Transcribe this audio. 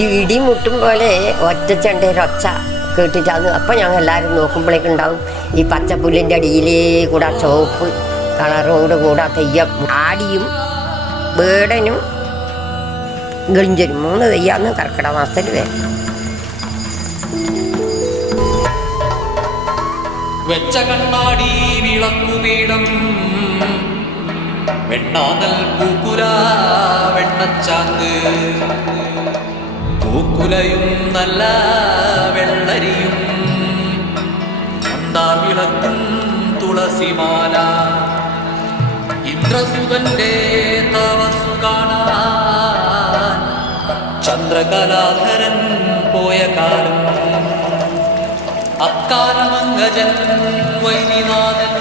ഈ ഇടിമുട്ടും പോലെ ഒറ്റച്ചണ്ടൊരൊച്ച കേട്ടിട്ടാണ്. അപ്പം ഞങ്ങൾ എല്ലാവരും നോക്കുമ്പോഴേക്കുണ്ടാവും ഈ പച്ചപ്പുല്ലിൻ്റെ അടിയിലേ കൂടെ ചുവപ്പ് കളറോട് കൂടെ തെയ്യം ആടിയും വേടനും ഗളിഞ്ചനും 3 തെയ്യാന്ന് കർക്കിടക മാസത്തിൽ വരും. വെച്ച കണ്ണാടി വിളക്കുപീഠം വെണ്ണാതൽ പൂക്കുല വെണ്ണച്ചാന്ത് പൂക്കുലയും നല്ല വെള്ളരിയും കണ്ടാ വിളക്കും തുളസിമാല ഇന്ദ്രസുതന്റെ തപസ്സു കാണാൻ ചന്ദ്രകലാധരൻ പോയ കാലം അക്കാലമംഗജൻ വൈദ്യനാഥൻ